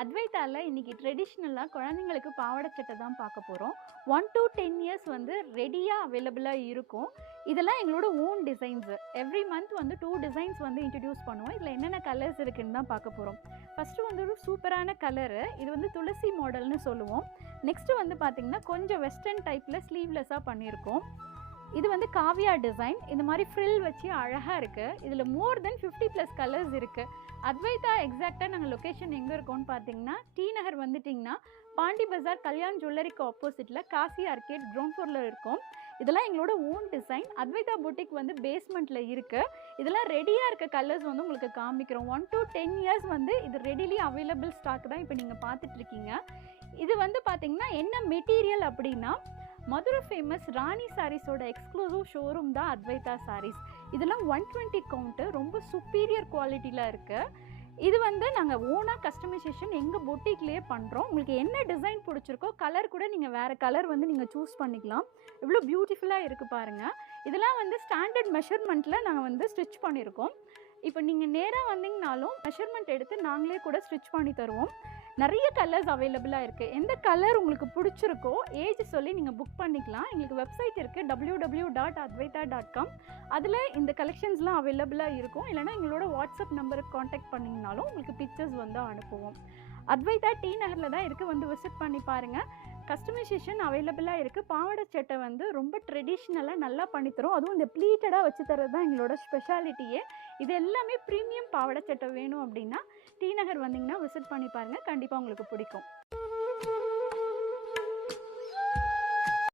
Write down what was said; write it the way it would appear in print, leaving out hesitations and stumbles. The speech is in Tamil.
அத்வைதால இன்னைக்கு ட்ரெடிஷ்னலாக குழந்தைங்களுக்கு பாவாடை சட்டை தான் பார்க்க போகிறோம். 1 to 10 இயர்ஸ் வந்து ரெடியாக அவைலபிளாக இருக்கும். இதெல்லாம் எங்களோட ஓன் டிசைன்ஸு. எவ்ரி மந்த் வந்து 2 டிசைன்ஸ் வந்து இன்ட்ரடியூஸ் பண்ணுவோம். இதில் என்னென்ன கலர்ஸ் இருக்குன்னு தான் பார்க்க போகிறோம். ஃபஸ்ட்டு வந்து ஒரு சூப்பரான கலரு, இது வந்து துளசி மாடல்னு சொல்லுவோம். நெக்ஸ்ட்டு வந்து பார்த்திங்கன்னா கொஞ்சம் வெஸ்டர்ன் டைப்பில் ஸ்லீவ்லெஸ்ஸாக பண்ணியிருக்கோம். இது வந்து காவியா டிசைன், இந்த மாதிரி ஃப்ரில் வச்சு அழகாக இருக்குது. இதில் மோர் தென் 50+ கலர்ஸ் இருக்குது. அத்வைதா எக்ஸாக்டாக நாங்கள் லொக்கேஷன் எங்கே இருக்கோம்னு பார்த்தீங்கன்னா, டி நகர் வந்துட்டிங்கன்னா பாண்டி பஜார் கல்யாண் ஜுவல்லரிக்கு ஆப்போசிட்டில் காசி ஆர்கேட் கிரவுண்ட் ஃப்ளோரில் இருக்கும். இதெல்லாம் எங்களோட ஓன் டிசைன். அத்வைதா புட்டிக் வந்து பேஸ்மெண்ட்டில் இருக்குது. இதெல்லாம் ரெடியாக இருக்க கலர்ஸ் வந்து உங்களுக்கு காமிக்கிறோம். 1 to 10 இயர்ஸ் வந்து இது ரெடிலி அவைலபிள் ஸ்டாக் தான் இப்போ நீங்கள் பார்த்துட்ருக்கீங்க. இது வந்து பார்த்திங்கன்னா என்ன மெட்டீரியல் அப்படின்னா, மதுரை ஃபேமஸ் ராணி சாரீஸோட எக்ஸ்க்ளூசிவ் ஷோரூம் தான் அத்வைதா சாரீஸ். இதெல்லாம் 120 கவுண்ட்டு, ரொம்ப சுப்பீரியர் குவாலிட்டியில் இருக்குது. இது வந்து நாங்கள் ஓனாக கஸ்டமைசேஷன் எங்கள் பொட்டிக்லேயே பண்ணுறோம். உங்களுக்கு என்ன டிசைன் பிடிச்சிருக்கோ, கலர் கூட நீங்கள் வேறு கலர் வந்து நீங்கள் சூஸ் பண்ணிக்கலாம். இவ்வளோ பியூட்டிஃபுல்லாக இருக்குது பாருங்கள். இதெல்லாம் வந்து ஸ்டாண்டர்ட் மெஷர்மெண்ட்டில் நாங்கள் வந்து ஸ்டிச் பண்ணியிருக்கோம். இப்போ நீங்கள் நேராக வந்தீங்கனாலும் மெஷர்மெண்ட் எடுத்து நாங்களே கூட ஸ்டிச் பண்ணி தருவோம். நிறைய கலர்ஸ் அவைலபிளாக இருக்குது. எந்த கலர் உங்களுக்கு பிடிச்சிருக்கோ ஏஜ் சொல்லி நீங்கள் புக் பண்ணிக்கலாம். எங்களுக்கு வெப்சைட் இருக்குது www.advaita.com. அதில் இந்த கலெக்ஷன்ஸ்லாம் அவைலபிளாக இருக்கும். இல்லைனா எங்களோட வாட்ஸ்அப் நம்பருக்கு காண்டாக்ட் பண்ணிங்கனாலும் உங்களுக்கு பிக்சர்ஸ் வந்து அனுப்புவோம். அத்வைதா டி நகரில் தான் இருக்குது, வந்து விசிட் பண்ணி பாருங்கள். கஸ்டமைசேஷன் அவைலபிளாக இருக்குது. பாவாடை சட்டை வந்து ரொம்ப ட்ரெடிஷ்னலாக நல்லா பண்ணித்தரோம். அதுவும் இந்த ப்ளீட்டடாக வச்சு தரது தான் எங்களோட ஸ்பெஷாலிட்டியே. இது எல்லாமே ப்ரீமியம் பாவாடை சட்டை வேணும் அப்படின்னா டி நகர் வந்தீங்கன்னா விசிட் பண்ணி பாருங்கள், கண்டிப்பாக உங்களுக்கு பிடிக்கும்.